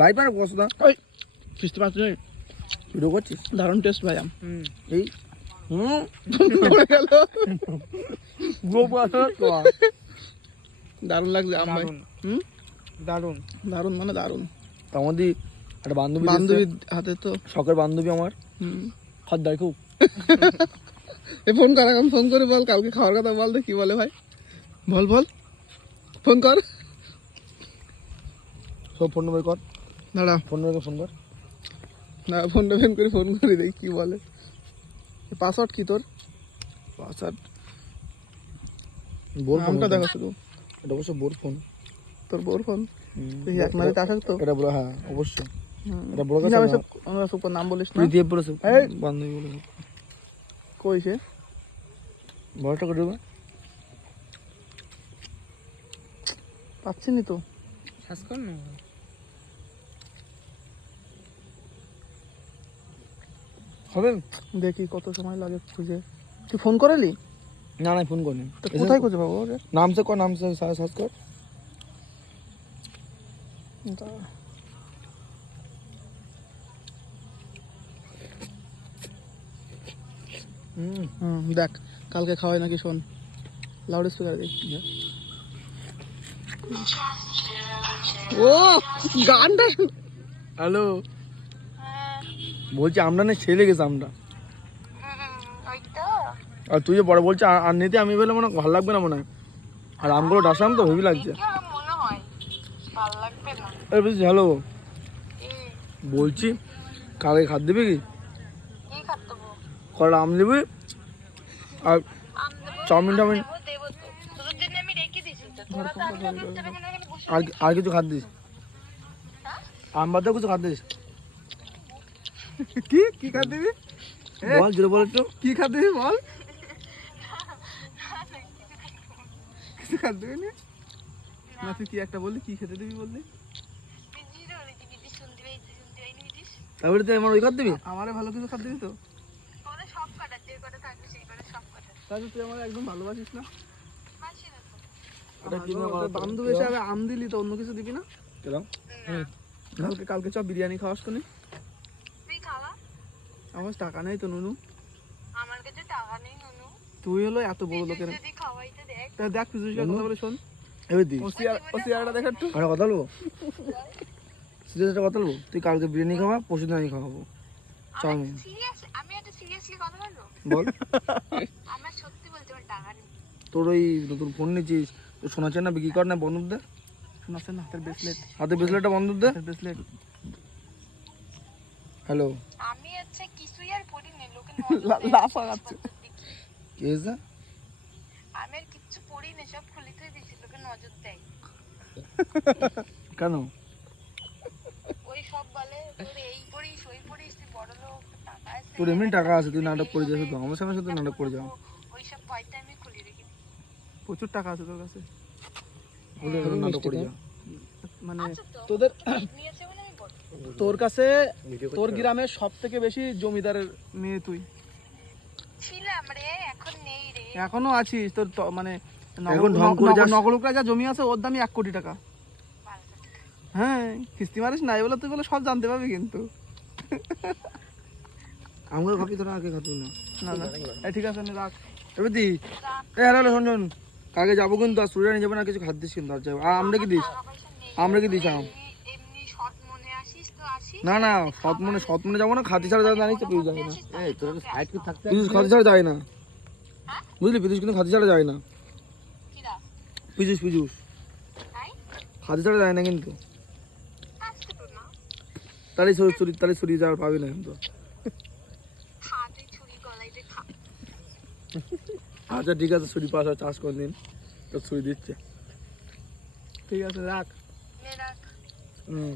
Light মানে বস না ওই বুঝতে পারছি ভিডিও করছিস দারুণ টেস্ট ভাই এই পড়ে গেল গোপাল দারুণ লাগছে আম ভাই দারুণ দারুণ মানে দারুণ আমাদের একটা বান্ধবী বান্ধবীর হাতে তো শখের বান্ধবী আমার খাদ দেয় খুব এই ফোন কর এখন ফোন করে বল কালকে খাওয়ার কথা বল তো কি বলে ভাই বল বল ফোন কর সব ফোন নম্বর কর দাঁড়া ফোন নম্বর ফোন কর না ফোনটা ফোন করে ফোন করে দেখি কি বলে পাসওয়ার্ড কি তোর পাসওয়ার্ড বোর নামটা দেখো শুধু এটা অবশ্য বোর ফোন তোর বোর ফোন এক মারে টাকা তো এটা বড় হ্যাঁ অবশ্যই এটা বড় কি কথা নাম সব আমরা সব নাম বলিস না প্রীতি বলেছে এই! বান্ধবী বলেছে কই সে বড়টা করে দেবে পাচ্ছি নি তো শ্বাস কর না হবে দেখি কত সময় লাগে খুঁজে তুই ফোন করালি না না ফোন করিনি তো কোথায় খুঁজে পাবো রে नाम से कौन नाम से सार्च कर দেখ কালকে খাওয়াই নাকি শোন লাউড স্পিকার দিই ও গানটা হ্যালো বলছি আমরা না ছেলে গেছে আমরা আর তুই যে বড় বলছে আর নিতে আমি বলে মনে ভালো লাগবে না মনে হয় আর আমগুলো ডাসলাম তো হেভি লাগছে আরে বুঝছি হ্যালো বলছি কালকে খাদ দিবি কি কটা আম দিবি আর চাউমিন টাউমিন আর কিছু খাদ দিস আম বাদেও কিছু খাদ দিস কি কি খাত দিবি বল জোরে বল একটু কি খাত দিবি বল কিছু খাত দিবি না তুই কি একটা বললি কি খেতে দিবি বললি তারপরে তুই আমার ওই খাদ দিবি আমারে ভালো কিছু খাত দিবি তো তাহলে তুই আমার একদম ভালোবাসিস না ওটা কি না বান্ধবী হিসাবে আম দিলি তো অন্য কিছু দিবি না কেলাম কালকে কালকে সব বিরিয়ানি খাওয়াস কোনি আমার টাকা নেই তো নুনু আমার কাছে টাকা নেই নুনু তুই হলো এত বড় লোকের যদি খাওয়াইতে দেখ তা দেখ ফিজিক্যাল কথা বলে শোন এবার দিস ও সিয়ারটা দেখ একটু আমরা কথা বলবো সিরিয়াস একটা কথা বলবো তুই কালকে বিরিয়ানি খাওয়া পরশু দিন আমি খাওয়াবো চাউমিন সিরিয়াস আমি একটা সিরিয়াসলি কথা বলবো বল আমার সত্যি বলতে আমার টাকা নেই তোর ওই নতুন ফোন নিয়েছিস তোর শোনা চায় না বিক্রি কর না বন্ধুদের শোনাচ্ছেন না হাতের ব্রেসলেট হাতে ব্রেসলেটটা বন্ধুদের হাতের ব্রেসলেট হ্যালো আমি হচ্ছে কিছুই আর পড়ি না লোকে লাফা যাচ্ছে কে হয়েছে আমি আর কিচ্ছু পড়ি না সব খুলে তুই দিছি লোকে নজর দেয় কেন ওই সব বলে তোর এই পড়িস ওই পড়িস তুই বড় লোক টাকা আছে তোর এমনি টাকা আছে তুই নাটক করে যাস তো আমার সামনে সাথে নাটক করে যাও ওই সব ভয়তে আমি খুলে রেখে দিই প্রচুর টাকা আছে তোর কাছে বলে নাটক করে যাও মানে আচ্ছা তো তোদের নিয়েছে বলে আমি বলবো তোর কাছে তোর গ্রামের সব থেকে বেশি জমিদারের মেয়ে তুই ছিলাম রে এখন নেই রে এখনো আছিস তোর মানে এখন ঢং করে যাস। নগরুকরা যা জমি আছে ওর দামই 1 কোটি টাকা ভালো কথা। হ্যাঁ কিস্তি মারিস নাই বলে তুই বলে সব জানতে পারবি কিন্তু আমরা ভাবি তোরা আগে খাতো না না না এই ঠিক আছে নে রাখ এবার দি এ হ্যালো শোন শোন কালকে যাবো কিন্তু আর সুরিয়া নিয়ে যাবো না কিছু খাদ্য দিস কিন্তু আর যাবো আর আমরা কি দিস টাকা পয়সা নেই আমরা কি দিস আম এমনি সৎ মনে আসিস তো আসিস না না সৎ মনে যাবো না খাতি ছাড়া যাবো জানিস তো পিউষ যাবে না এই তোর সাইড কি থাকতে পিউষ খাতি ছাড়া যায় না বুঝলি পিউষ কিন্তু খাতি ছাড়া যায় না কিরা পিউষ তাই খাতি ছাড়া যায় না কিন্তু আসতে তো না তাহলে ছুরি যাওয়ার পাবি না কিন্তু হাতে ছুরি গলায় যে খা আচ্ছা ঠিক আছে ছুরি পাশা চাষ করে দিন তো ছুরি দিচ্ছে ঠিক আছে রাখ নে রাখ হুম